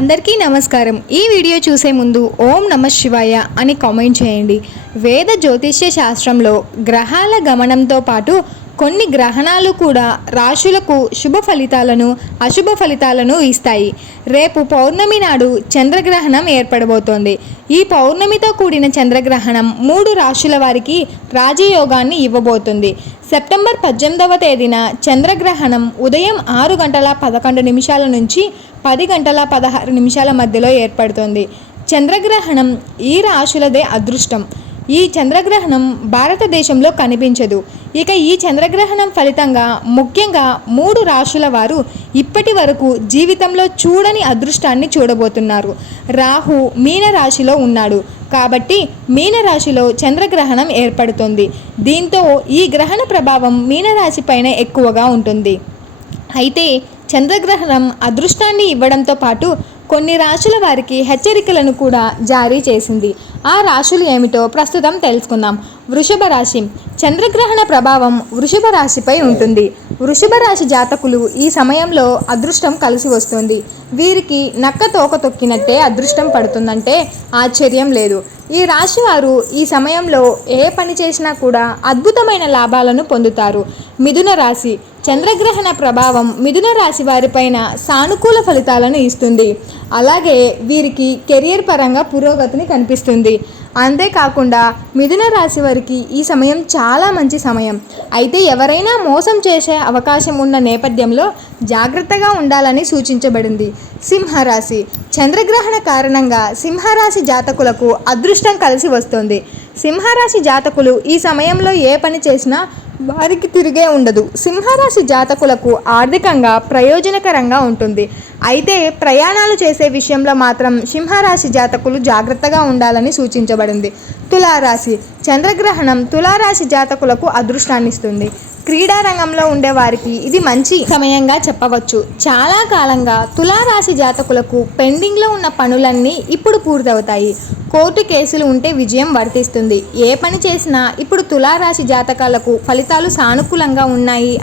అందరికీ నమస్కారం. ఈ వీడియో చూసే ముందు ఓం నమః శివాయ అని కామెంట్ చేయండి. వేద జ్యోతిష్య శాస్త్రంలో గ్రహాల గమనంతో పాటు కొన్ని గ్రహణాలు కూడా రాశులకు శుభ ఫలితాలను అశుభ ఫలితాలను ఇస్తాయి. రేపు పౌర్ణమి నాడు చంద్రగ్రహణం ఏర్పడబోతోంది. ఈ పౌర్ణమితో కూడిన చంద్రగ్రహణం 3 రాశుల వారికి రాజయోగాన్ని ఇవ్వబోతుంది. సెప్టెంబర్ 18వ తేదీన చంద్రగ్రహణం ఉదయం 6:11 నుంచి 10:16 మధ్యలో ఏర్పడుతుంది. చంద్రగ్రహణం ఈ రాశులదే అదృష్టం. ఈ చంద్రగ్రహణం భారతదేశంలో కనిపించదు. ఇక ఈ చంద్రగ్రహణం ఫలితంగా ముఖ్యంగా 3 రాశుల వారు ఇప్పటి వరకు జీవితంలో చూడని అదృష్టాన్ని చూడబోతున్నారు. రాహు మీనరాశిలో ఉన్నాడు కాబట్టి మీనరాశిలో చంద్రగ్రహణం ఏర్పడుతుంది. దీంతో ఈ గ్రహణ ప్రభావం మీనరాశిపైనే ఎక్కువగా ఉంటుంది. అయితే చంద్రగ్రహణం అదృష్టాన్ని ఇవ్వడంతో పాటు కొన్ని రాశుల వారికి హెచ్చరికలను కూడా జారీ చేసింది. ఆ రాశులు ఏమిటో ప్రస్తుతం తెలుసుకుందాం. వృషభ రాశి. చంద్రగ్రహణ ప్రభావం వృషభ రాశిపై ఉంటుంది. వృషభ రాశి జాతకులు ఈ సమయంలో అదృష్టం కలిసి వస్తుంది. వీరికి నక్క తోక తొక్కినట్టే అదృష్టం పడుతుందంటే ఆశ్చర్యం లేదు. ఈ రాశి వారు ఈ సమయంలో ఏ పని చేసినా కూడా అద్భుతమైన లాభాలను పొందుతారు. మిథున రాశి. చంద్రగ్రహణ ప్రభావం మిథున రాశి వారిపైన సానుకూల ఫలితాలను ఇస్తుంది. అలాగే వీరికి కెరియర్ పరంగా పురోగతిని కనిపిస్తుంది. అంతేకాకుండా మిథున రాశి వారికి ఈ సమయం చాలా మంచి సమయం. అయితే ఎవరైనా మోసం చేసే అవకాశం ఉన్న నేపథ్యంలో జాగ్రత్తగా ఉండాలని సూచించబడింది. సింహరాశి. చంద్రగ్రహణ కారణంగా సింహరాశి జాతకులకు అదృష్టం కలిసి వస్తుంది. సింహరాశి జాతకులు ఈ సమయంలో ఏ పని చేసినా వారికి తిరిగే ఉండదు. సింహరాశి జాతకులకు ఆర్థికంగా ప్రయోజనకరంగా ఉంటుంది. అయితే ప్రయాణాలు చేసే విషయంలో మాత్రం సింహరాశి జాతకులు జాగ్రత్తగా ఉండాలని సూచించబడింది. తులారాశి. చంద్రగ్రహణం తులారాశి జాతకులకు అదృష్టాన్ని ఇస్తుంది. క్రీడా రంగంలో ఉండే వారికి ఇది మంచి సమయంగా చెప్పవచ్చు. చాలా కాలంగా తులారాశి జాతకులకు పెండింగ్లో ఉన్న పనులన్నీ ఇప్పుడు పూర్తవుతాయి. కోర్టు కేసులు ఉంటే విజయం వర్తిస్తుంది. ఏ పని చేసినా ఇప్పుడు తులారాశి జాతకాలకు ఫలితాలు సానుకూలంగా ఉన్నాయి.